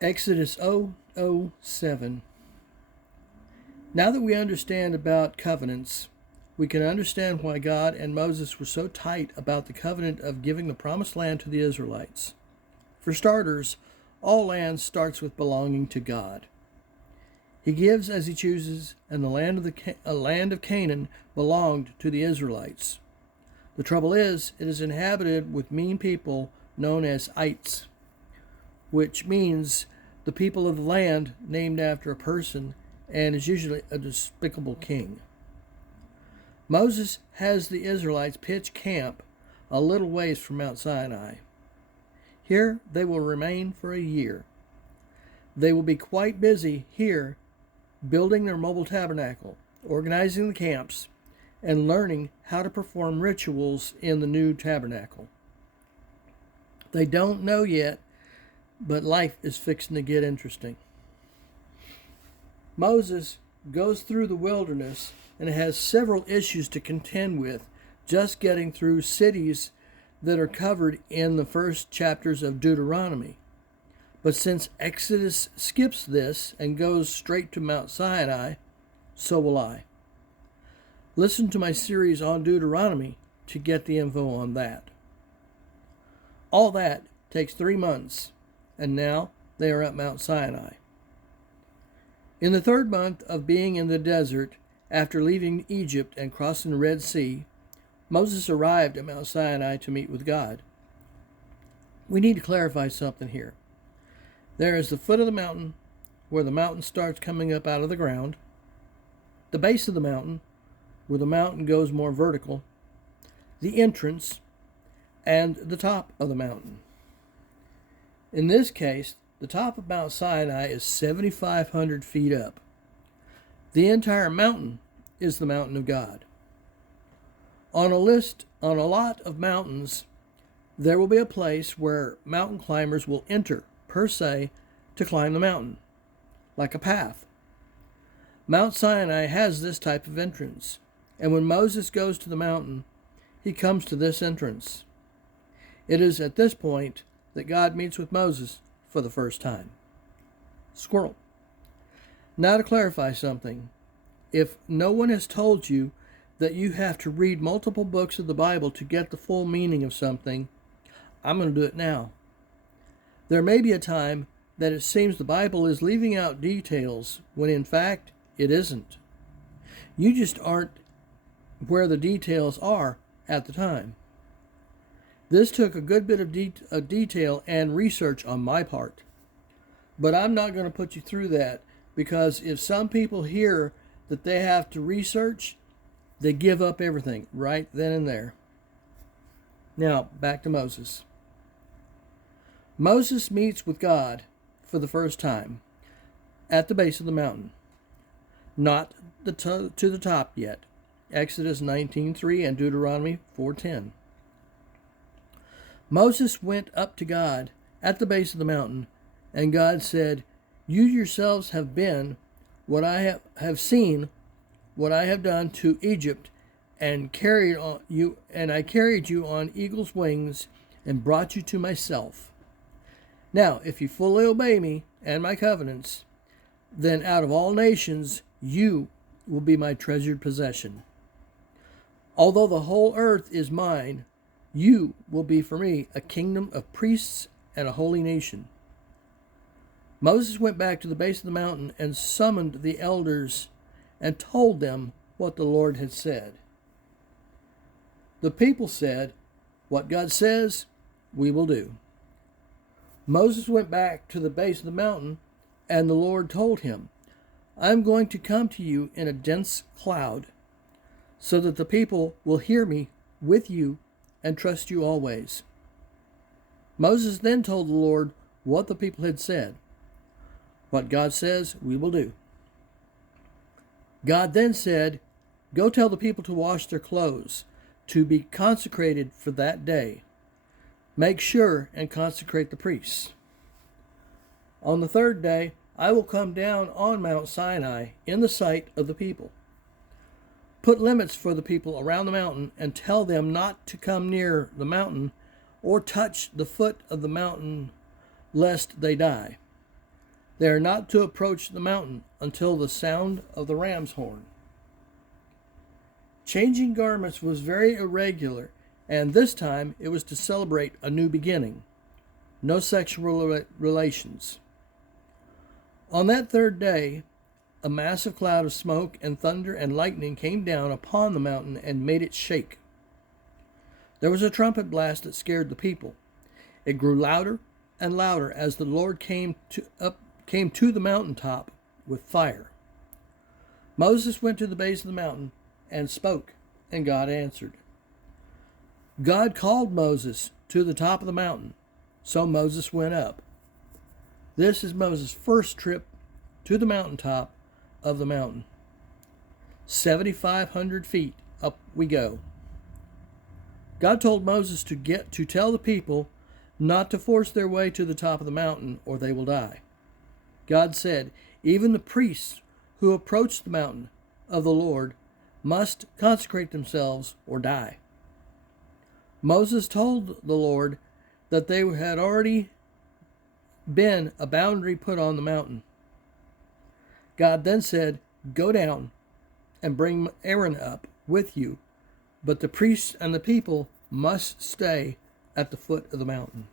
Exodus 0:07. Now that we understand about covenants, we can understand why God and Moses were so tight about the covenant of giving the promised land to the Israelites. For starters, all land starts with belonging to God. He gives as he chooses, and the land of Canaan belonged to the Israelites. The trouble is, it is inhabited with mean people known as ites, which means the people of the land named after a person, and is usually a despicable king. Moses has the Israelites pitch camp a little ways from Mount Sinai. Here they will remain for a year. They will be quite busy here building their mobile tabernacle, organizing the camps, and learning how to perform rituals in the new tabernacle. They don't know yet, but life is fixing to get interesting. Moses goes through the wilderness and has several issues to contend with just getting through cities that are covered in the first chapters of Deuteronomy. But since Exodus skips this and goes straight to Mount Sinai, so will I. Listen to my series on Deuteronomy to get the info on that. All that takes 3 months, and now they are at Mount Sinai. In the 3rd month of being in the desert, after leaving Egypt and crossing the Red Sea, Moses arrived at Mount Sinai to meet with God. We need to clarify something here. There is the foot of the mountain, where the mountain starts coming up out of the ground, the base of the mountain, where the mountain goes more vertical, the entrance, and the top of the mountain. In this case, the top of Mount Sinai is 7,500 feet up. The entire mountain is the mountain of God. On a lot of mountains, there will be a place where mountain climbers will enter, per se, to climb the mountain, like a path. Mount Sinai has this type of entrance, and when Moses goes to the mountain, he comes to this entrance. It is at this point that God meets with Moses for the first time. Squirrel. Now to clarify something, if no one has told you that you have to read multiple books of the Bible to get the full meaning of something, I'm going to do it now. There may be a time that it seems the Bible is leaving out details when in fact it isn't. You just aren't where the details are at the time. This took a good bit of detail and research on my part. But I'm not going to put you through that, because if some people hear that they have to research, they give up everything right then and there. Now, back to Moses. Moses meets with God for the first time at the base of the mountain. Not to the top yet. Exodus 19:3 and Deuteronomy 4:10. Moses went up to God at the base of the mountain, and God said, "You yourselves have been what I have seen, what I have done to Egypt, and I carried you on eagle's wings and brought you to myself. Now, if you fully obey me and my covenants, then out of all nations you will be my treasured possession. Although the whole earth is mine, you will be for me a kingdom of priests and a holy nation." Moses went back to the base of the mountain and summoned the elders and told them what the Lord had said. The people said, "What God says, we will do." Moses went back to the base of the mountain, and the Lord told him, "I am going to come to you in a dense cloud, so that the people will hear me with you and trust you always." Moses then told the Lord what the people had said. What God says, we will do. God then said, "Go tell the people to wash their clothes, to be consecrated for that day. Make sure and consecrate the priests. On the 3rd day, I will come down on Mount Sinai in the sight of the people. Put limits for the people around the mountain and tell them not to come near the mountain or touch the foot of the mountain lest they die. They are not to approach the mountain until the sound of the ram's horn. Changing garments was very irregular, and this time it was to celebrate a new beginning. No sexual relations. On that third day, a massive cloud of smoke and thunder and lightning came down upon the mountain and made it shake. There was a trumpet blast that scared the people. It grew louder and louder as the Lord came to the mountaintop with fire. Moses went to the base of the mountain and spoke, and God answered. God called Moses to the top of the mountain, so Moses went up. This is Moses' first trip to the mountaintop of the mountain. 7,500 feet up we go. God told Moses to tell the people not to force their way to the top of the mountain or they will die. God said, even the priests who approach the mountain of the Lord must consecrate themselves or die. Moses told the Lord that there had already been a boundary put on the mountain. God then said, go down and bring Aaron up with you, but the priests and the people must stay at the foot of the mountain.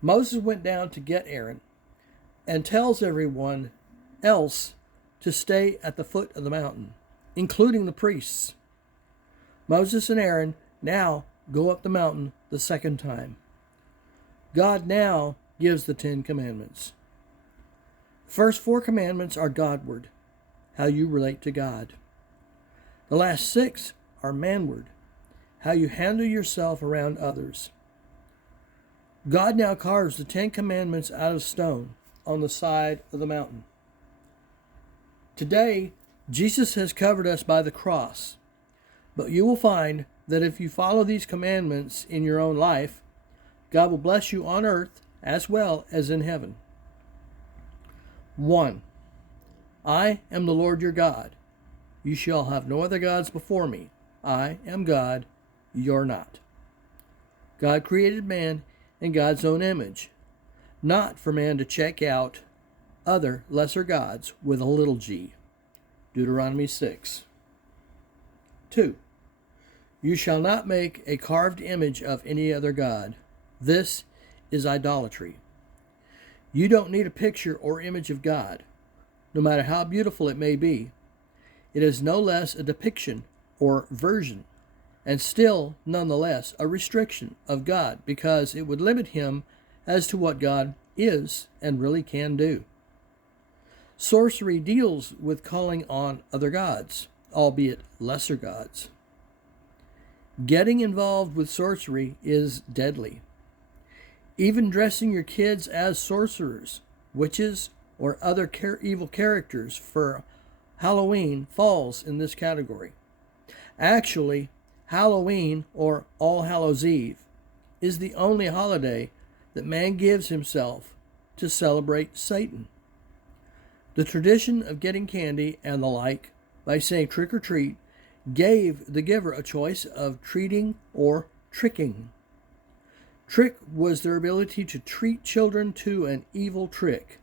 Moses went down to get Aaron and tells everyone else to stay at the foot of the mountain, including the priests. Moses and Aaron now go up the mountain the second time. God now gives the 10 Commandments. The first 4 commandments are Godward, how you relate to God. The last 6 are manward, how you handle yourself around others. God now carves the 10 Commandments out of stone on the side of the mountain. Today, Jesus has covered us by the cross, but you will find that if you follow these commandments in your own life, God will bless you on earth as well as in heaven. 1. I am the Lord your God. You shall have no other gods before me. I am God, you're not. God created man in God's own image, not for man to check out other lesser gods with a little g. Deuteronomy 6. 2. You shall not make a carved image of any other god. This is idolatry. You don't need a picture or image of God, no matter how beautiful it may be. It is no less a depiction or version, and still, nonetheless, a restriction of God, because it would limit him as to what God is and really can do. Sorcery deals with calling on other gods, albeit lesser gods. Getting involved with sorcery is deadly. Even dressing your kids as sorcerers, witches, or other evil characters for Halloween falls in this category. Actually, Halloween, or All Hallows Eve, is the only holiday that man gives himself to celebrate Satan. The tradition of getting candy and the like by saying trick or treat gave the giver a choice of treating or tricking. Trick was their ability to treat children to an evil trick.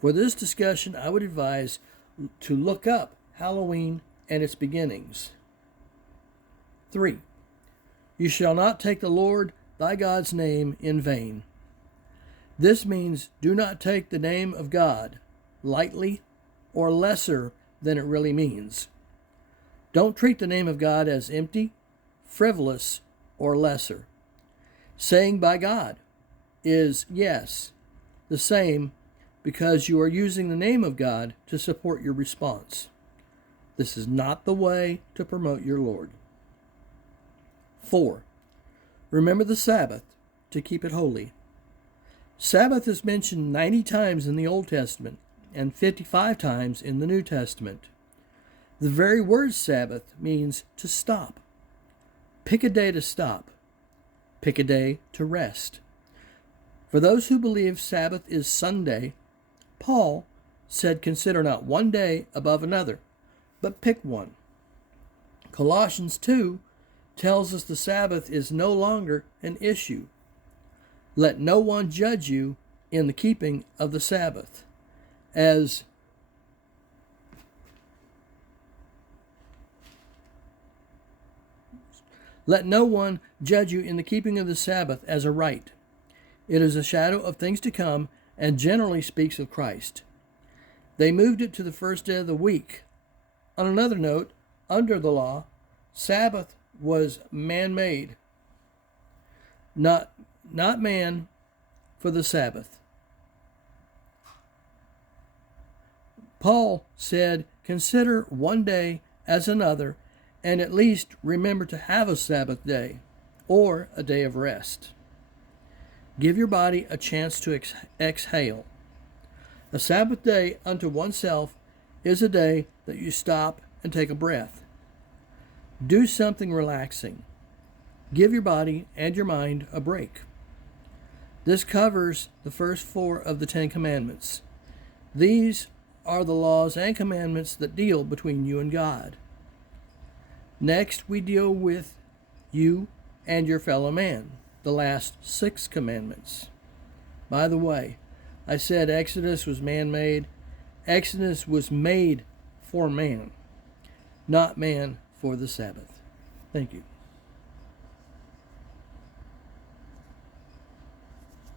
For this discussion, I would advise to look up Halloween and its beginnings. 3. You shall not take the Lord thy God's name in vain. This means do not take the name of God lightly or lesser than it really means. Don't treat the name of God as empty, frivolous, or lesser. Saying by God is, yes, the same because you are using the name of God to support your response. This is not the way to promote your Lord. 4. Remember the Sabbath to keep it holy. Sabbath is mentioned 90 times in the Old Testament and 55 times in the New Testament. The very word Sabbath means to stop. Pick a day to stop. Pick a day to rest. For those who believe Sabbath is Sunday, Paul said consider not one day above another, but pick one. Colossians 2 tells us the Sabbath is no longer an issue. Let no one judge you in the keeping of the Sabbath, as let no one judge you in the keeping of the Sabbath as a rite. It is a shadow of things to come, and generally speaks of Christ. They moved it to the first day of the week. On another note, under the law, Sabbath was man-made, not man for the Sabbath. Paul said, "Consider one day as another, and at least remember to have a Sabbath day, or a day of rest." Give your body a chance to exhale. A Sabbath day unto oneself is a day that you stop and take a breath. Do something relaxing. Give your body and your mind a break. This covers the first 4 of the 10 Commandments. These are the laws and commandments that deal between you and God. Next, we deal with you and your fellow man, the last 6 commandments. By the way, I said Exodus was man-made. Exodus was made for man, not man for the Sabbath. Thank you.